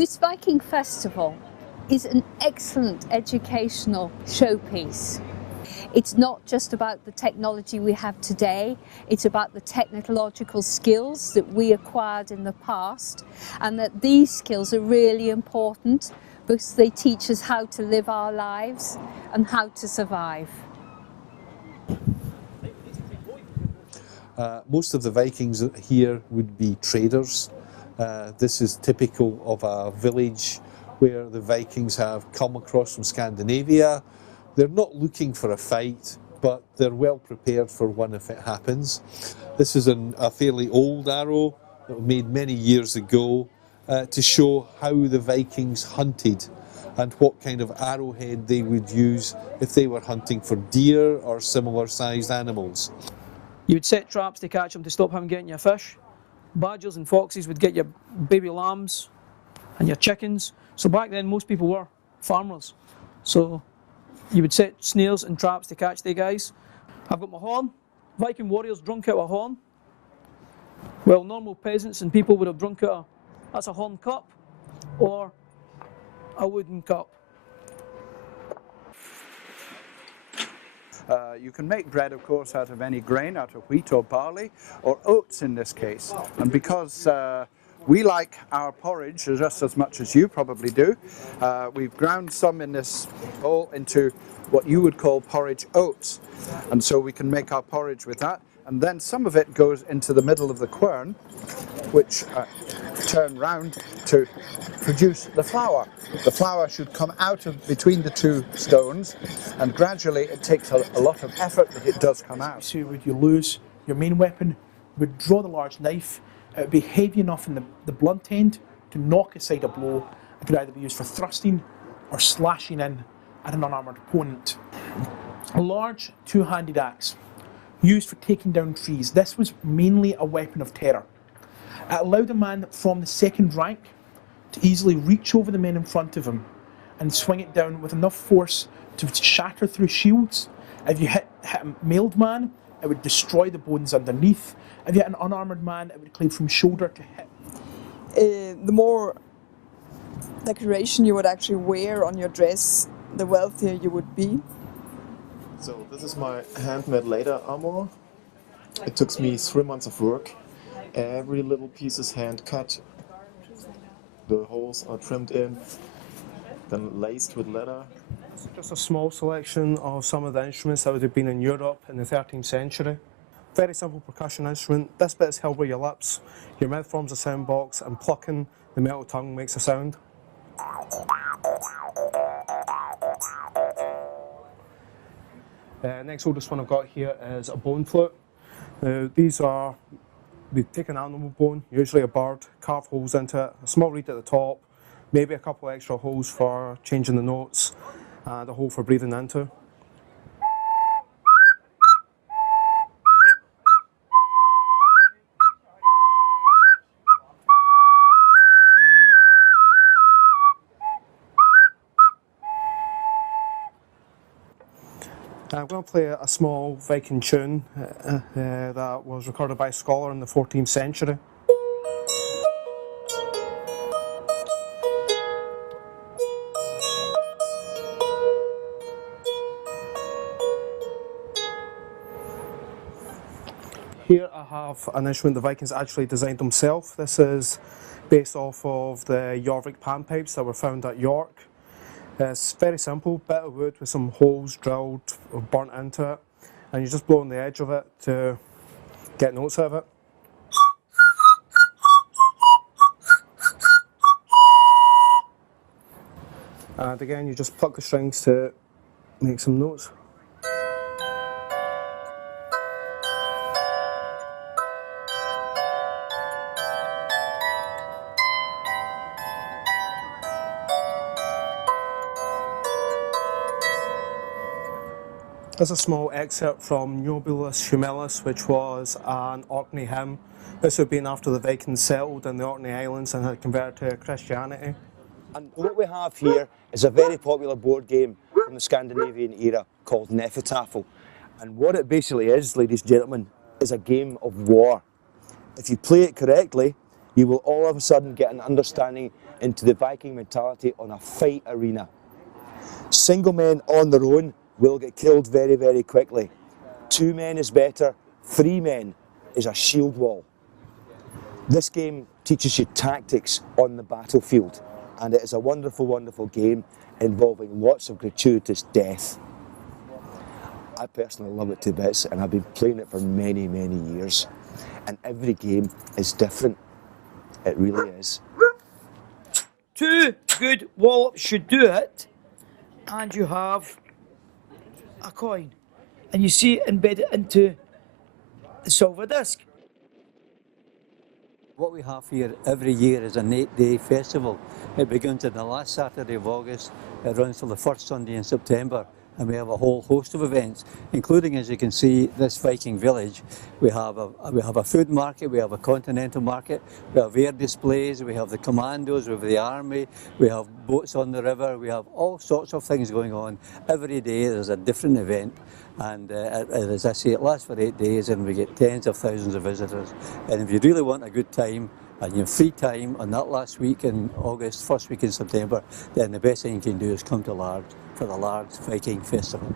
This Viking Festival is an excellent educational showpiece. It's not just about the technology we have today, it's about the technological skills that we acquired in the past, and that these skills are really important because they teach us how to live our lives and how to survive. Most of the Vikings here would be traders. This is typical of a village where the Vikings have come across from Scandinavia. They're not looking for a fight, but they're well prepared for one if it happens. This is a fairly old arrow that was made many years ago to show how the Vikings hunted and what kind of arrowhead they would use if they were hunting for deer or similar sized animals. You would set traps to catch them to stop him getting your fish. Badgers and foxes would get your baby lambs and your chickens. So back then most people were farmers. So you would set snares and traps to catch the guys. I've got my horn. Viking warriors drunk out a horn. Well, normal peasants and people would have drunk out that's a horn cup or a wooden cup. You can make bread, of course, out of any grain, out of wheat or barley, or oats in this case. And because we like our porridge just as much as you probably do, we've ground some in this bowl into what you would call porridge oats. And so we can make our porridge with that. And then some of it goes into the middle of the quern, which turn round to produce the flour. The flour should come out of between the two stones, and gradually it takes a lot of effort, but it does come out. So would you lose your main weapon, you would draw the large knife, it would be heavy enough in the blunt end to knock aside a blow. It could either be used for thrusting or slashing in at an unarmoured opponent. A large two-handed axe, used for taking down trees. This was mainly a weapon of terror. It allowed a man from the second rank to easily reach over the men in front of him and swing it down with enough force to shatter through shields. If you hit a mailed man, it would destroy the bones underneath. If you hit an unarmoured man, it would cleave from shoulder to hip. The more decoration you would actually wear on your dress, the wealthier you would be. So this is my handmade leather armor. It took me 3 months of work. Every little piece is hand cut. The holes are trimmed in, then laced with leather. Just a small selection of some of the instruments that would have been in Europe in the 13th century. Very simple percussion instrument. This bit is held by your lips. Your mouth forms a sound box, and plucking the metal tongue makes a sound. Next oldest one I've got here is a bone flute. We take an animal bone, usually a bird, carve holes into it, a small reed at the top, maybe a couple of extra holes for changing the notes, and a hole for breathing into. I'm going to play a small Viking tune that was recorded by a scholar in the 14th century. Here I have an instrument the Vikings actually designed themselves. This is based off of the Jorvik panpipes that were found at York. It's very simple, bit of wood with some holes drilled or burnt into it, and you just blow on the edge of it to get notes out of it. And again, you just pluck the strings to make some notes. There's a small excerpt from Nobilis Humilis, which was an Orkney hymn. This would have been after the Vikings settled in the Orkney Islands and had converted to Christianity. And what we have here is a very popular board game from the Scandinavian era called Nefetafel. And what it basically is, ladies and gentlemen, is a game of war. If you play it correctly, you will all of a sudden get an understanding into the Viking mentality on a fight arena. Single men on their own will get killed very, very quickly. 2 men is better, 3 men is a shield wall. This game teaches you tactics on the battlefield, and it is a wonderful, wonderful game involving lots of gratuitous death. I personally love it to bits, and I've been playing it for many, many years. And every game is different. It really is. 2 good wallops should do it, and you have a coin. And you see it embedded into the silver disc. What we have here every year is an 8-day festival. It begins on the last Saturday of August, it runs till the first Sunday in September, and we have a whole host of events, including, as you can see, this Viking Village. We have a food market, we have a continental market, we have air displays, we have the commandos, we have the army, we have boats on the river, we have all sorts of things going on. Every day there's a different event. And as I say, it lasts for 8 days and we get tens of thousands of visitors. And if you really want a good time and you have free time on that last week in August, first week in September, then the best thing you can do is come to Largs for the Largs Viking Festival.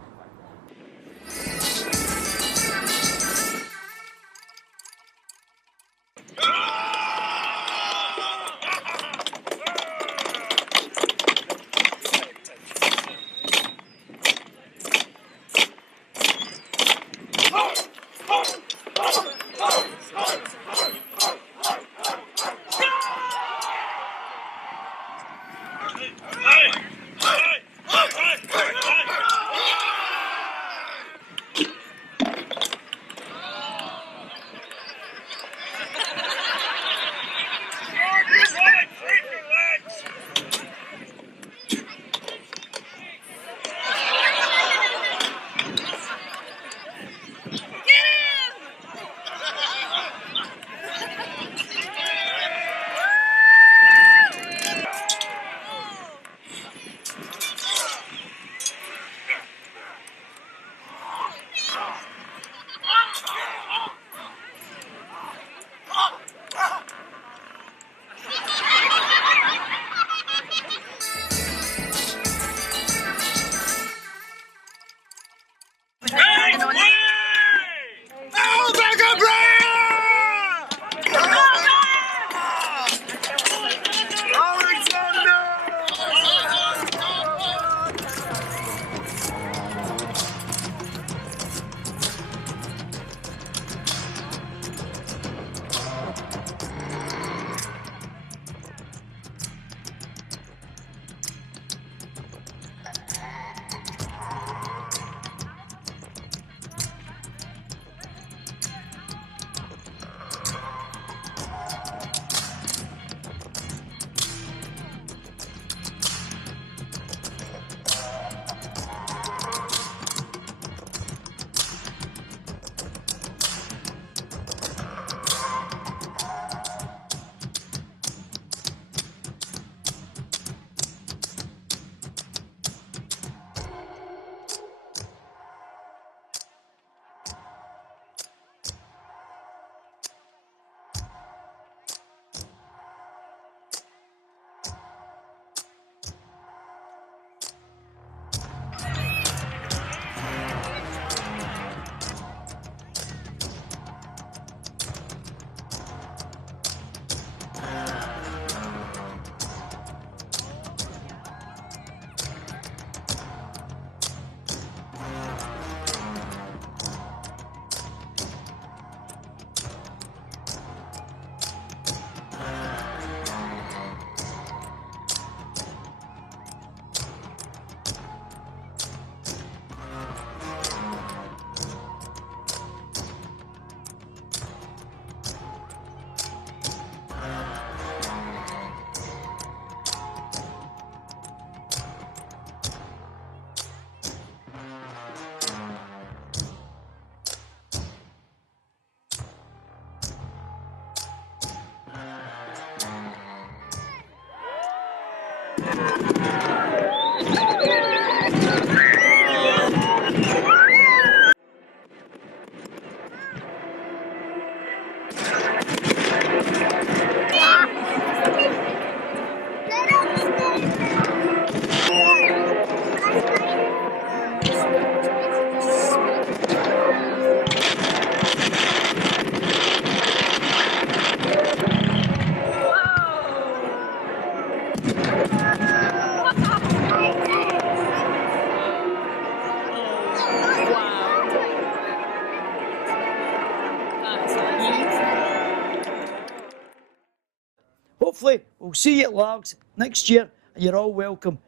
Hopefully, we'll see you at Largs next year, and you're all welcome